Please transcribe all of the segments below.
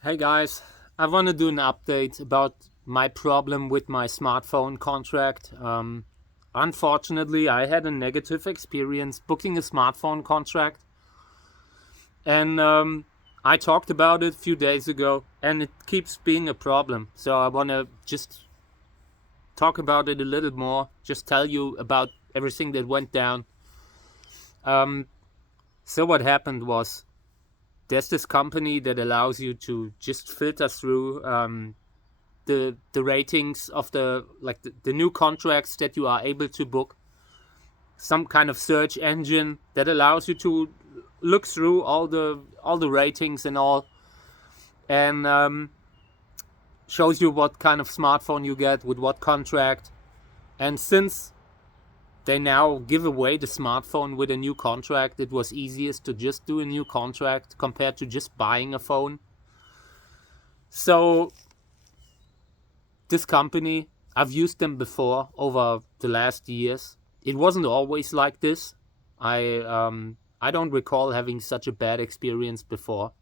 Hey guys, I want to do an update about my problem with my smartphone contract. Unfortunately, I had a negative experience booking a smartphone contract, and I talked about it a few days ago, and it keeps being a problem. So I want to just talk about it a little more, just tell you about everything that went down. Um, so what happened was there's this company that allows you to just filter through the ratings of the new contracts that you are able to book, some kind of search engine that allows you to look through all the ratings and all, and shows you what kind of smartphone you get with what contract. And since they now give away the smartphone with a new contract, it was easiest to just do a new contract compared to just buying a phone. So this company, I've used them before over the last years. It wasn't always like this. I don't recall having such a bad experience before,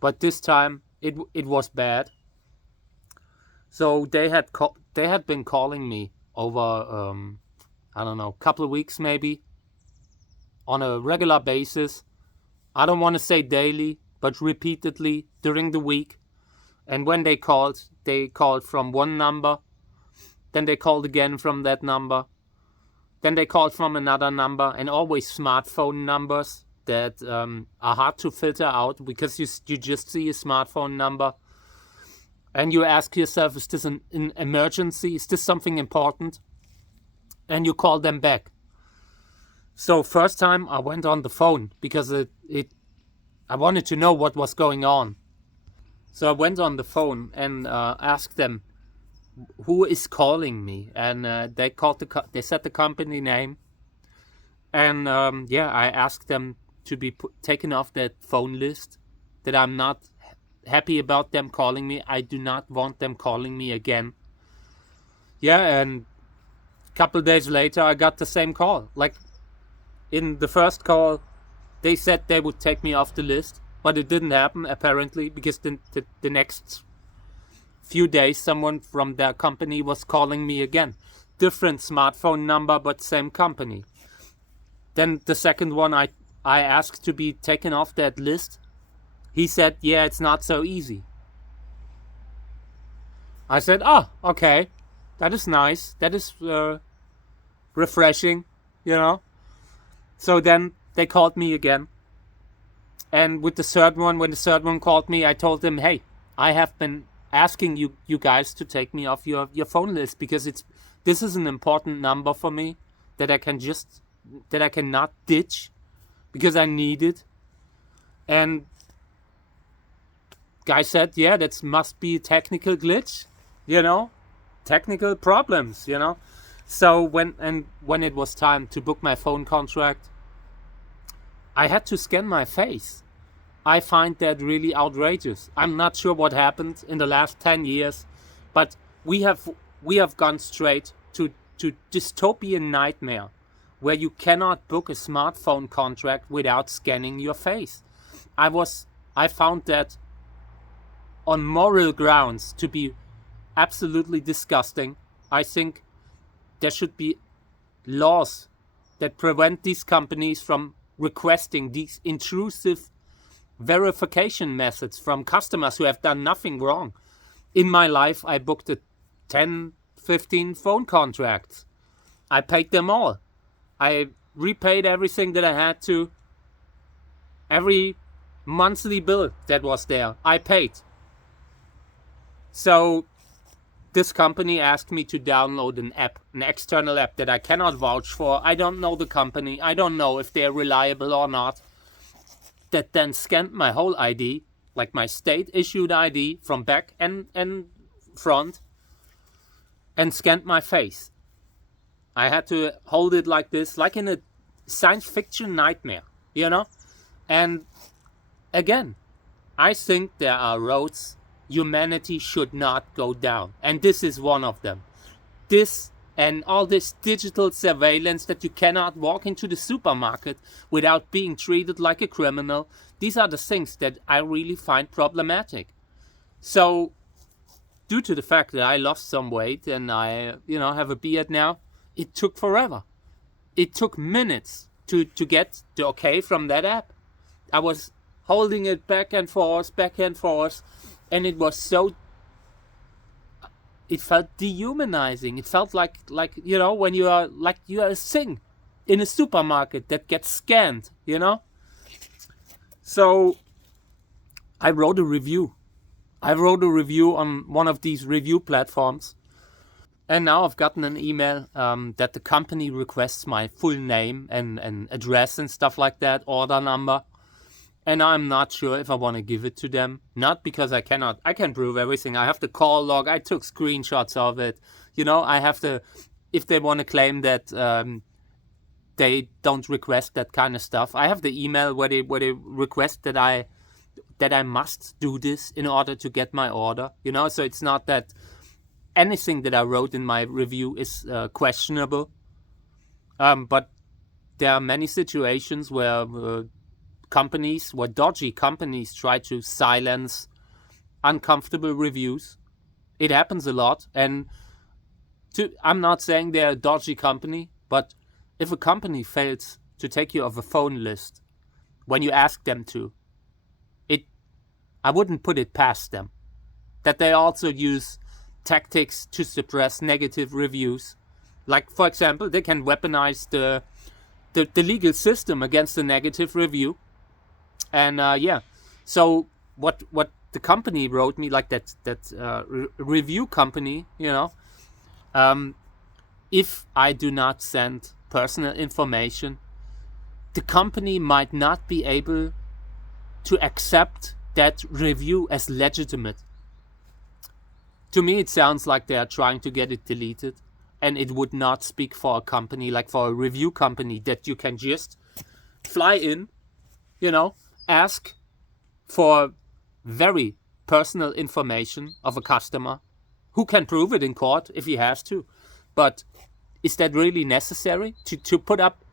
but this time it was bad. So they had been calling me over I don't know, couple of weeks maybe, on a regular basis. I don't want to say daily, but repeatedly during the week. And when they called from one number, then they called again from that number. Then they called from another number, and always smartphone numbers that are hard to filter out because you just see a smartphone number and you ask yourself, is this an emergency? Is this something important? And you call them back. So first time I went on the phone because I wanted to know what was going on. So I went on the phone and asked them who is calling me, and they said the company name. And I asked them to be taken off that phone list, that I'm not happy about them calling me. I do not want them calling me again. Yeah, and a couple days later, I got the same call. Like in the first call, they said they would take me off the list, but it didn't happen apparently because the next few days, someone from their company was calling me again. Different smartphone number, but same company. Then the second one, I asked to be taken off that list. He said, yeah, it's not so easy. I said, oh, okay. That is nice. That is refreshing, you know. So then they called me again. And with the third one, when the third one called me, I told them, hey, I have been asking you guys to take me off your phone list because this is an important number for me that I cannot ditch because I need it. And guy said, yeah, that must be a technical glitch, you know, technical problems, you know. So when it was time to book my phone contract, I had to scan my face. I find that really outrageous. I'm not sure what happened in the last 10 years, but we have gone straight to dystopian nightmare where you cannot book a smartphone contract without scanning your face. I found that on moral grounds to be absolutely disgusting. I think there should be laws that prevent these companies from requesting these intrusive verification methods from customers who have done nothing wrong. In my life, I booked 10, 15 phone contracts. I paid them all. I repaid everything that I had to. Every monthly bill that was there, I paid. So this company asked me to download an app, an external app that I cannot vouch for. I don't know the company. I don't know if they're reliable or not. That then scanned my whole ID, like my state issued ID from back and front, and scanned my face. I had to hold it like this, like in a science fiction nightmare, you know? And again, I think there are roads humanity should not go down. And this is one of them. This and all this digital surveillance that you cannot walk into the supermarket without being treated like a criminal. These are the things that I really find problematic. So, due to the fact that I lost some weight and I, have a beard now, it took forever. It took minutes to get the okay from that app. I was holding it back and forth, and it was so... It felt dehumanizing. It felt like when you are a thing in a supermarket that gets scanned, So I wrote a review. On one of these review platforms. And now I've gotten an email that the company requests my full name and address and stuff like that, order number. And I'm not sure if I want to give it to them. Not because I can prove everything. I have the call log. I took screenshots of it. I have to, if they want to claim that they don't request that kind of stuff. I have the email where they request that I must do this in order to get my order. So it's not that anything that I wrote in my review is questionable. But there are many situations where dodgy companies try to silence uncomfortable reviews. It happens a lot. And I'm not saying they're a dodgy company, but if a company fails to take you off a phone list when you ask them to, I wouldn't put it past them that they also use tactics to suppress negative reviews. Like, for example, they can weaponize the legal system against a negative review. And so what the company wrote me, like that review company, if I do not send personal information, the company might not be able to accept that review as legitimate. To me, it sounds like they are trying to get it deleted, and it would not speak for a company, like for a review company, that you can just fly in, ask for very personal information of a customer, who can prove it in court if he has to. But is that really necessary to put up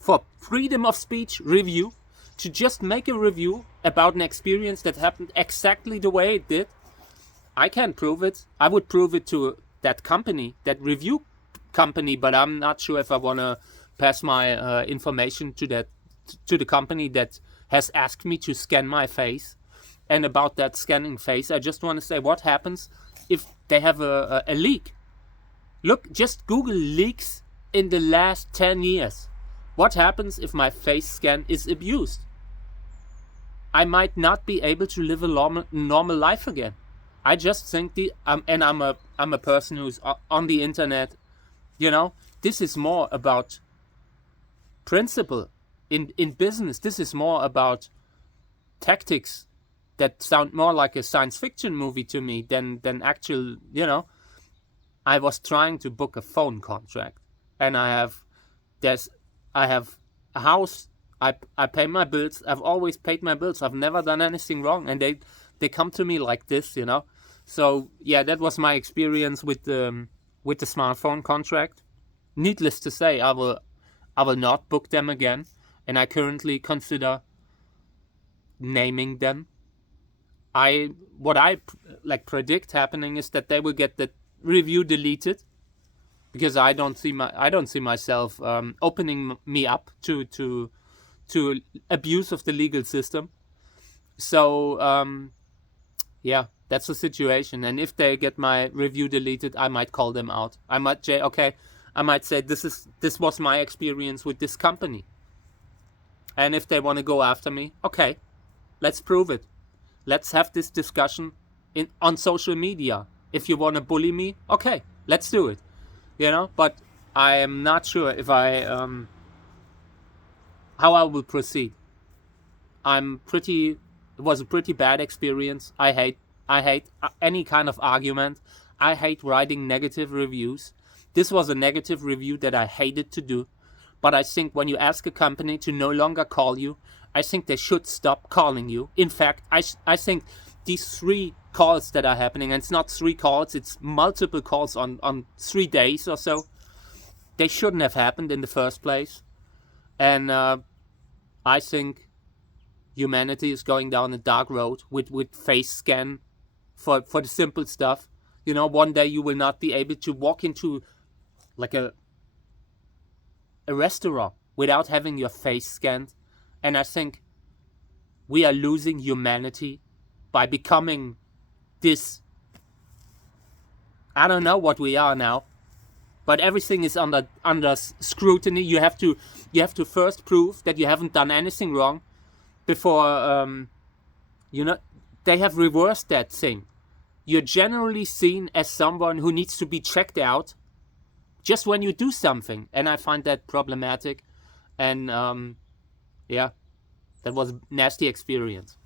for freedom of speech review, to just make a review about an experience that happened exactly the way it did? I can't prove it. I would prove it to that company, that review company, but I'm not sure if I want to pass my information to the company that has asked me to scan my face. And about that scanning face, I just want to say, what happens if they have a leak? Look, just Google leaks in the last 10 years. What happens if my face scan is abused? I might not be able to live a normal life again. I just think and I'm a person who's on the internet. This is more about principle in business. This is more about tactics that sound more like a science fiction movie to me than actual. I was trying to book a phone contract, and I have a house. I pay my bills. I've always paid my bills. I've never done anything wrong, and they come to me like this, So yeah, that was my experience with the smartphone contract. Needless to say, I will not book them again, and I currently consider naming them. What I predict happening is that they will get the review deleted, because I don't see myself opening me up to abuse of the legal system. So yeah, that's the situation. And if they get my review deleted, I might call them out. I might say this was my experience with this company. And if they want to go after me, okay, let's prove it. Let's have this discussion on social media. If you want to bully me, okay, let's do it. But I am not sure if how I will proceed. It was a pretty bad experience. I hate any kind of argument. I hate writing negative reviews. This was a negative review that I hated to do. But I think when you ask a company to no longer call you, I think they should stop calling you. In fact, I think these 3 calls that are happening, and it's not 3 calls, it's multiple calls on 3 days or so. They shouldn't have happened in the first place. And I think humanity is going down a dark road with face scan for the simple stuff. You know, one day you will not be able to walk into like a restaurant without having your face scanned. And I think we are losing humanity by becoming this, I don't know what we are now, but everything is under scrutiny. You have to first prove that you haven't done anything wrong before they have reversed that thing. You're generally seen as someone who needs to be checked out just when you do something, and I find that problematic. And that was a nasty experience.